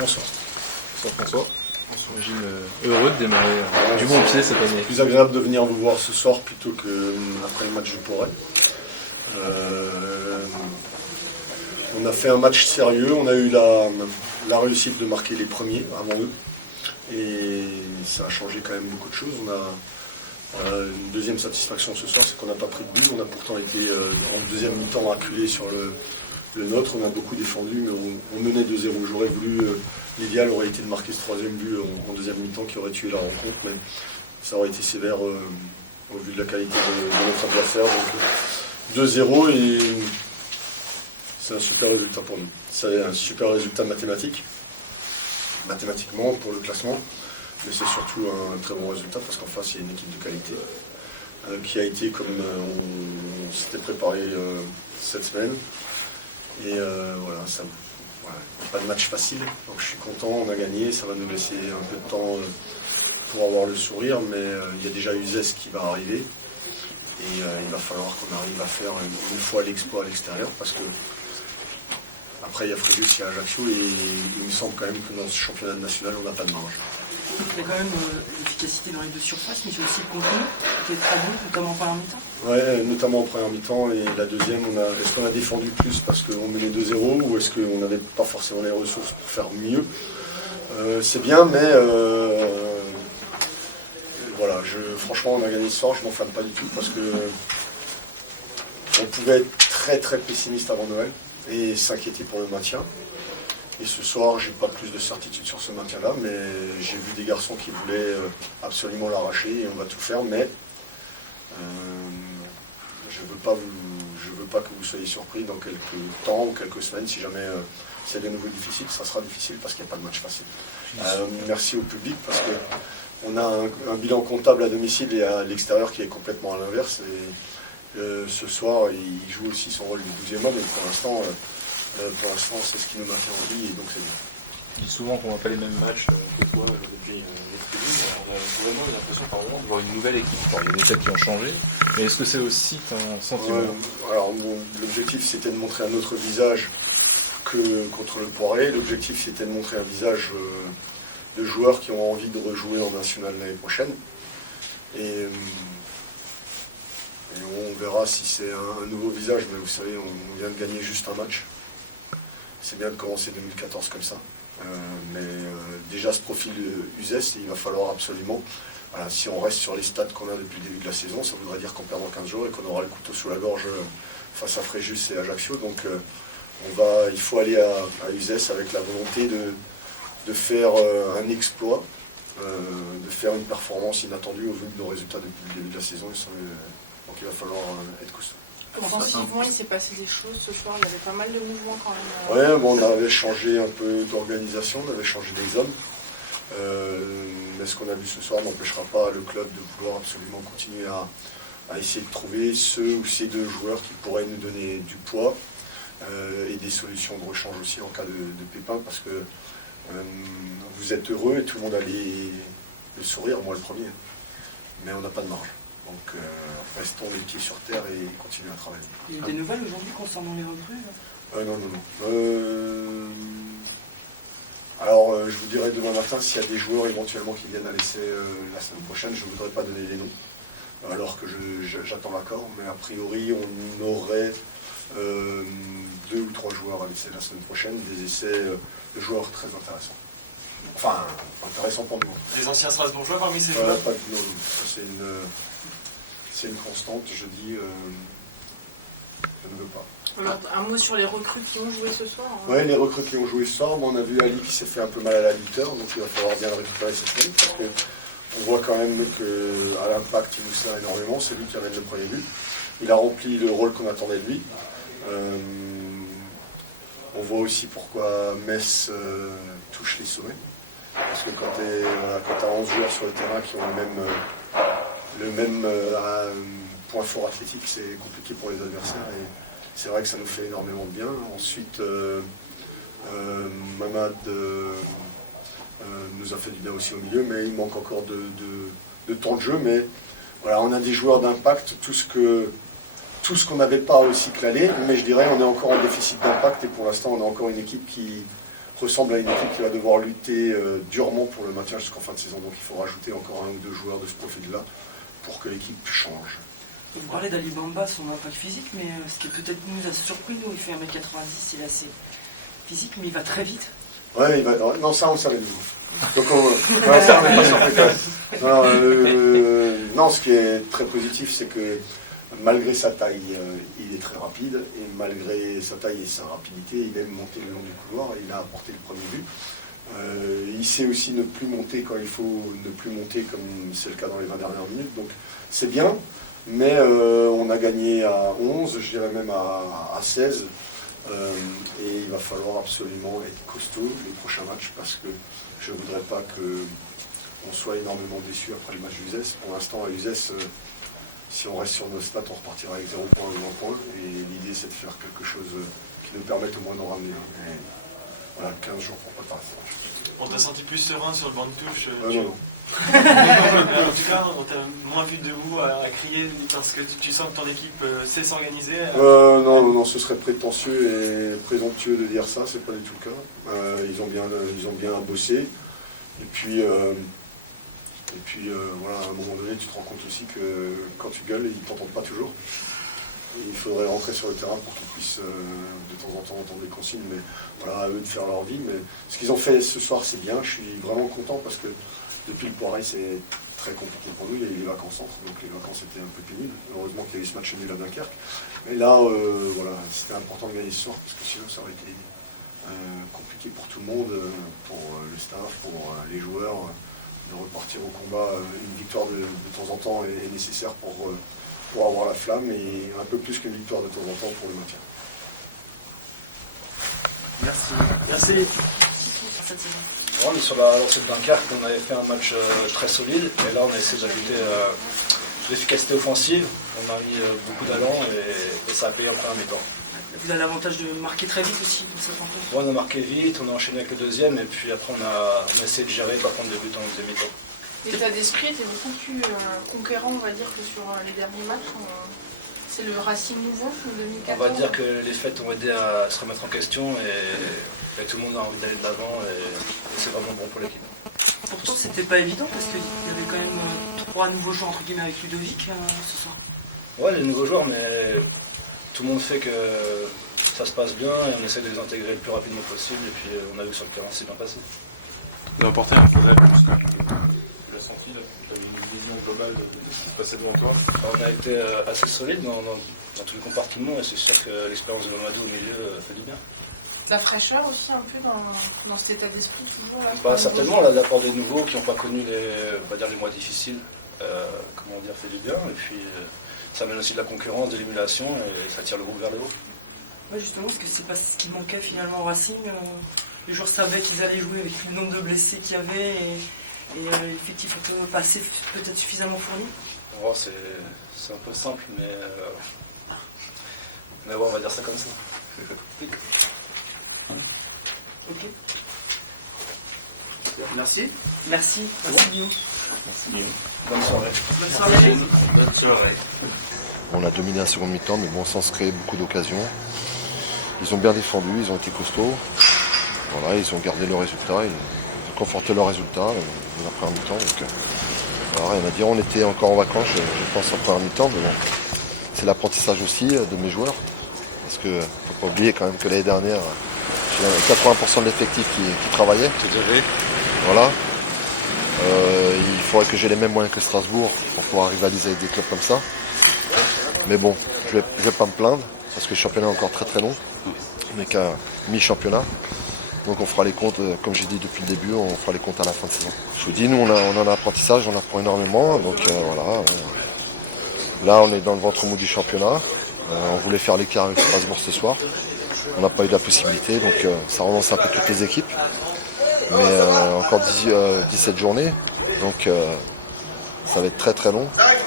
Bonsoir. Bonsoir François. J'imagine heureux de démarrer du bon pied cette année. Plus agréable de venir vous voir ce soir plutôt qu'après le match de Porret. On a fait un match sérieux, on a eu la réussite de marquer les premiers avant eux. Et ça a changé quand même beaucoup de choses. On a une deuxième satisfaction ce soir, c'est qu'on n'a pas pris de but. On a pourtant été en deuxième mi-temps acculé sur le nôtre. On a beaucoup défendu, mais on menait 2-0. J'aurais voulu, l'idéal aurait été de marquer ce troisième but en deuxième mi-temps qui aurait tué la rencontre, mais ça aurait été sévère au vu de la qualité de notre adversaire. Donc 2-0 et c'est un super résultat pour nous. C'est un super résultat mathématiquement pour le classement, mais c'est surtout un très bon résultat parce qu'en face il y a une équipe de qualité qui a été comme on s'était préparé cette semaine. Et voilà, pas de match facile, donc je suis content, on a gagné, ça va nous laisser un peu de temps pour avoir le sourire, mais il y a déjà Uzès qui va arriver, et il va falloir qu'on arrive à faire une fois l'exploit à l'extérieur, parce que après il y a Fréjus, il y a Ajaccio, et il me semble quand même que dans ce championnat national, on n'a pas de marge. Il y a quand même l'efficacité dans les deux surfaces, mais il y a aussi le contenu qui est très bon, notamment en première mi-temps. Ouais, notamment en première mi-temps, et la deuxième, est-ce qu'on a défendu plus parce qu'on menait 2-0 ou est-ce qu'on n'avait pas forcément les ressources pour faire mieux? C'est bien, mais voilà, franchement, on a gagné ce soir, je m'en m'enflamme pas du tout parce que on pouvait être très très pessimiste avant Noël et s'inquiéter pour le maintien. Et ce soir, j'ai pas plus de certitude sur ce maintien-là, mais j'ai vu des garçons qui voulaient absolument l'arracher et on va tout faire, mais je veux pas que vous soyez surpris dans quelques temps ou quelques semaines, si jamais c'est de nouveau difficile, ça sera difficile parce qu'il n'y a pas de match facile. Merci au public parce qu'on a un bilan comptable à domicile et à l'extérieur qui est complètement à l'inverse. Et ce soir, il joue aussi son rôle de 12e homme, et pour l'instant, c'est ce qui nous maintient en vie, et donc c'est bien. Je dis souvent qu'on ne voit pas les mêmes matchs que toi depuis les prévues. On a vraiment l'impression par moment de voir une nouvelle équipe. Alors, il y a des têtes qui ont changé, mais est-ce que c'est aussi ton sentiment? Alors, l'objectif, c'était de montrer un autre visage que contre le Poiré. L'objectif, c'était de montrer un visage de joueurs qui ont envie de rejouer en national l'année prochaine. Et on verra si c'est un nouveau visage, mais vous savez, on vient de gagner juste un match. C'est bien de commencer 2014 comme ça. Mais déjà ce profil Uzès, il va falloir absolument, voilà, si on reste sur les stats qu'on a depuis le début de la saison, ça voudrait dire qu'on perdra 15 jours et qu'on aura le couteau sous la gorge face à Fréjus et Ajaccio. Donc il faut aller à Uzès avec la volonté de faire un exploit, de faire une performance inattendue au vu de nos résultats depuis le début de la saison. Donc il va falloir être costaud. Offensivement, il s'est passé des choses ce soir, il y avait pas mal de mouvements quand même. Ouais, bon, on avait changé un peu d'organisation, on avait changé des hommes. Mais ce qu'on a vu ce soir n'empêchera pas le club de vouloir absolument continuer à essayer de trouver ceux ou ces deux joueurs qui pourraient nous donner du poids et des solutions de rechange aussi en cas de pépin, parce que vous êtes heureux et tout le monde a le sourire, moi le premier, mais on n'a pas de marge. Donc restons les pieds sur terre et continuons à travailler. Il y a des nouvelles aujourd'hui concernant les recrues Non. Alors je vous dirai demain matin s'il y a des joueurs éventuellement qui viennent à l'essai la semaine prochaine. Je ne voudrais pas donner les noms, alors que j'attends l'accord, mais a priori on aurait 2 ou 3 joueurs à l'essai la semaine prochaine, des essais de joueurs très intéressants. Enfin, intéressants pour nous. Des anciens Strasbourgeois parmi ces joueurs? Non, c'est une constante, je dis, je ne veux pas. Alors, un mot sur les recrues qui ont joué ce soir. Oui, les recrues qui ont joué ce soir, on a vu Ali qui s'est fait un peu mal à la lutteur, donc il va falloir bien le récupérer cette semaine, parce qu'on voit quand même qu'à l'Impact, il nous sert énormément, c'est lui qui amène le premier but. Il a rempli le rôle qu'on attendait de lui. On voit aussi pourquoi Metz touche les sommets. Parce que quand tu as 11 joueurs sur le terrain qui ont le même point fort athlétique, c'est compliqué pour les adversaires. Et c'est vrai que ça nous fait énormément de bien. Ensuite, Mamad nous a fait du bien aussi au milieu, mais il manque encore de temps de jeu. Mais voilà, on a des joueurs d'impact, tout ce qu'on n'avait pas aussi que l'aller, mais je dirais on est encore en déficit d'impact et pour l'instant on a encore une équipe qui ressemble à une équipe qui va devoir lutter durement pour le maintien jusqu'en fin de saison. Donc il faut rajouter encore 1 ou 2 joueurs de ce profil-là pour que l'équipe change. Vous parlez d'Ali Bamba, son impact physique, mais ce qui peut-être nous a surpris, nous, il fait 1m90, il est assez physique, mais il va très vite. Ouais, non, ça on le savait nous. Donc ça on n'est pas surpris. Non, ce qui est très positif, c'est que malgré sa taille, il est très rapide, et malgré sa taille et sa rapidité, il aime monter le long du couloir, et il a apporté le premier but. Il sait aussi ne plus monter quand il faut ne plus monter, comme c'est le cas dans les 20 dernières minutes, donc c'est bien, mais on a gagné à 11, je dirais même à 16, et il va falloir absolument être costaud les prochains matchs, parce que je ne voudrais pas qu'on soit énormément déçus après le match d'Uzès. Pour l'instant, à Uzès, si on reste sur nos stats, on repartira avec 0 points ou 1 point. Et l'idée, c'est de faire quelque chose qui nous permette au moins d'en ramener. Et voilà, 15 jours pour préparer ça. On t'a senti plus serein sur le banc de touche Non. En tout cas, on t'a moins vu debout à crier parce que tu sens que ton équipe sait s'organiser. Non, ce serait prétentieux et présomptueux de dire ça, c'est pas du tout le cas. Ils ont bien bossé. Et puis voilà, à un moment donné, tu te rends compte aussi que quand tu gueules, ils ne t'entendent pas toujours. Et il faudrait rentrer sur le terrain pour qu'ils puissent de temps en temps entendre des consignes, mais voilà, à eux de faire leur vie. Mais ce qu'ils ont fait ce soir, c'est bien. Je suis vraiment content parce que depuis le Poiret, c'est très compliqué pour nous. Il y a eu les vacances entre, donc les vacances étaient un peu pénibles. Heureusement qu'il y a eu ce match nul à Dunkerque. Mais là, voilà, c'était important de gagner ce soir parce que sinon, ça aurait été compliqué pour tout le monde, pour le staff, pour les joueurs. De repartir au combat, une victoire de temps en temps est nécessaire pour avoir la flamme, et un peu plus qu'une victoire de temps en temps pour le maintien. Merci. Merci. Pour cette saison. On est sur la lancée de Dunkerque, on avait fait un match très solide, et là on a essayé d'ajouter l'efficacité offensive, on a mis beaucoup d'allant et ça a payé en première mi-temps. Vous avez l'avantage de marquer très vite aussi dans cette rencontre. On a marqué vite, on a enchaîné avec le deuxième, et puis après on a essayé de gérer, pas prendre des buts en deuxième mi-temps. L'état d'esprit était beaucoup plus conquérant, on va dire, que sur les derniers matchs. C'est le Racing nouveau de 2014. On va dire que les fêtes ont aidé à se remettre en question, et tout le monde a envie d'aller de l'avant, et c'est vraiment bon pour l'équipe. Pourtant, c'était pas évident parce qu'il y avait quand même 3 nouveaux joueurs entre guillemets avec Ludovic ce soir. Ouais, les nouveaux joueurs, mais tout le monde fait que ça se passe bien, et on essaie de les intégrer le plus rapidement possible, et puis on a vu que sur le terrain c'est bien passé. Vous avez emporté un peu là, parce que tu l'as senti, là, tu avais une vision globale de ce qui se passait devant toi. On a été assez solide dans tous les compartiments, et c'est sûr que l'expérience de Mamadou au milieu fait du bien. La fraîcheur aussi un peu dans cet état d'esprit toujours là. Certainement, l'apport des nouveaux qui n'ont pas connu les mois difficiles, fait du bien, et puis ça amène aussi de la concurrence, de l'émulation, et ça tire le groupe vers le haut. Ouais, justement, parce que c'est pas ce qui manquait finalement au Racing. Les joueurs savaient qu'ils allaient jouer avec le nombre de blessés qu'il y avait, et l'effectif un peu passé peut-être suffisamment fourni. Oh, c'est un peu simple, mais bon, on va dire ça comme ça. Ok. Merci. Merci Guillaume. Merci Guillaume. Bonne soirée. Bonne soirée. On a dominé la seconde mi-temps, mais bon, sans se créer beaucoup d'occasions. Ils ont bien défendu, ils ont été costauds. Voilà, ils ont gardé le résultat, ils ont conforté leur résultat la première mi-temps. Donc, voilà, rien à dire, on était encore en vacances, je pense, en première mi-temps, mais bon, c'est l'apprentissage aussi de mes joueurs. Parce que ne faut pas oublier quand même que l'année dernière, j'ai 80% de l'effectif qui travaillait. Tout à fait. Voilà. Il faudrait que j'ai les mêmes moyens que Strasbourg pour pouvoir rivaliser avec des clubs comme ça. Mais bon, je vais pas me plaindre, parce que le championnat est encore très très long. On n'est qu'à mi-championnat. Donc on fera les comptes, comme j'ai dit depuis le début, on fera les comptes à la fin de saison. Je vous dis, nous on a un apprentissage, on apprend énormément. Donc voilà. Là on est dans le ventre mou du championnat. On voulait faire l'écart avec Strasbourg ce soir. On n'a pas eu la possibilité, donc ça relance un peu toutes les équipes. Mais encore 17 journées, donc ça va être très très long.